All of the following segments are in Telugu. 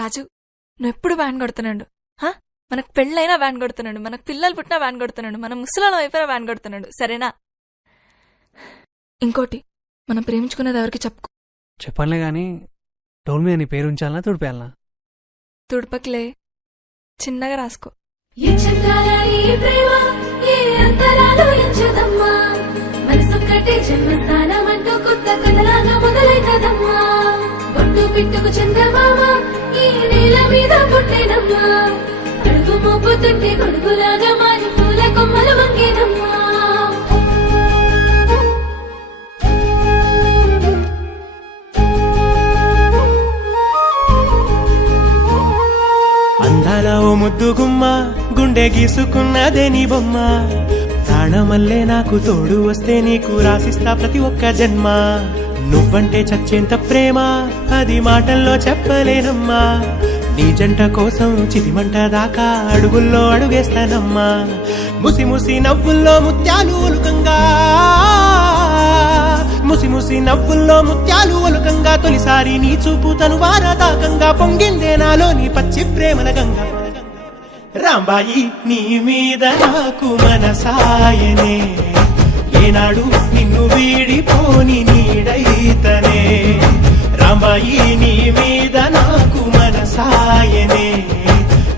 రాజు నువ్వు ఎప్పుడు వ్యాన్ కొడుతున్నాడు. మనకు పెళ్ళైనా వ్యాన్ కొడుతున్నాడు, మనకు పిల్లలు పుట్టినా వ్యాన్ కొడుతున్నాడు, మన ముసలాల వైపున వ్యాన్ కొడుతున్నాడు. సరేనా? ఇంకోటి, మనం ప్రేమించుకున్నది ఎవరికి చెప్పుకో. చెప్పనులే గాని డోల్ మీద నీ పేరు ఉంచాలనా తుడిపేయాలనా? తుడపకిలే, చిన్నగా రాసుకో. పిట్టుకు చందమామ ఈ నేల మీద పుట్టేనమ్మా, అడుగు మోపుతుంటే గొడుగులాగా మారి పూల కొమ్మలు వంగేనమ్మా. అందాల ఓ ముద్దు గుమ్మ, గుండె గీసుకున్నదే నీ బొమ్మ. ప్రాణమల్లే నాకు తోడు వస్తే నీకు రాసిస్తా ప్రతి ఒక్క జన్మ. నువ్వంటే చచ్చేంత ప్రేమ అది మాటల్లో చెప్పలేనమ్మా. నీ జంట కోసం చితిమంట దాకా అడుగుల్లో అడుగేస్తానమ్మా. ముసి ముసి నవ్వుల్లో ముత్యాలు ఒలుకంగా, ముసి ముసి నవ్వుల్లో ముత్యాలు ఒలుకంగా, తొలిసారి నీ చూపు తను వారదాకంగా పొంగిందే నాలో నీ పచ్చి ప్రేమల గంగా. రాంబాయి నీ మీద నాకు మనసాయనే, ఏనాడు నిన్ను వీడిపోని నీడైతనే. రాంబాయి నీ మీద నాకు మనసాయనే,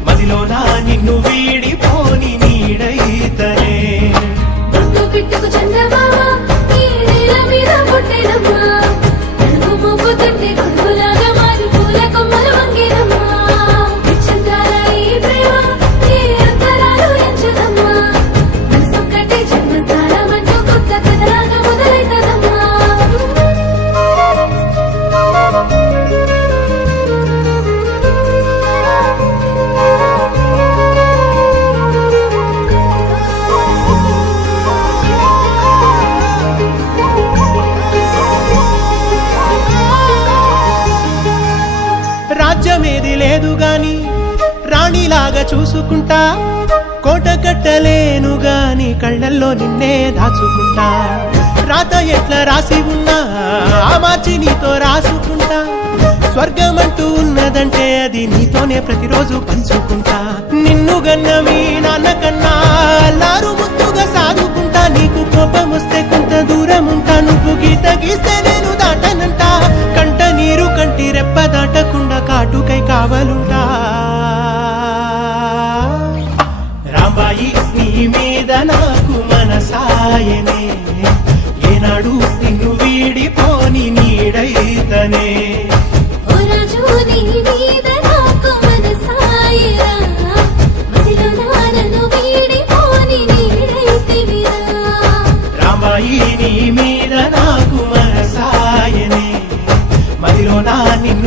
మదిలోనా నిన్ను వీడిపోని నీడైతనే. పిట్టుకు చందమామ ఈ నేల మీద పుట్టేనమ్మా, అడుగు మోపుతుంటే గొడుగులాగా మారి పూల కొమ్మలు వంగేనమ్మా. చంద్రాల ఈ ప్రేమ ఈ అంతరాలు ఎంచుదమ్మా, మనసొక్కటే జన్మస్థానం అంటూ కొత్త కథలాగా మొదలైతదమ్మా. రాజ్యమేది లేదు గాని రాణిలాగా చూసుకుంటా, కోట కట్టలేను గాని కళ్ళల్లో నిన్నే దాచుకుంటా. రాత ఎట్లా రాసి ఉన్నా ఆ మార్చి నీతో రాసుకుంటా. స్వర్గమంటూ ఉన్నదంటే అది నీతోనే ప్రతిరోజు పంచుకుంటా. నిన్ను గన్నవి నాన్నకన్నా అల్లారు ముద్దుగా సాదుకుంటా. నీకు కోపం వస్తే కొంత దూరం ఉంటా, నువ్వు గీత గీస్తే నేను దాటనంట. కంట నీరు కంటి రెప్ప దాటకుండా కాటుకై కావలుంటా. రాంబాయి నీ మీద నాకు మనసాయనే, ఏనాడు నిన్ను వీడిపోని నీడైతనే. ఓ రాజు నీ మీద నాకు మనసాయరా, మదిలోనా నన్ను వీడిపోని నీడైతివిరా. రాంబాయి నీ మీద నాకు మనసాయనే, మదిలోనా నిన్ను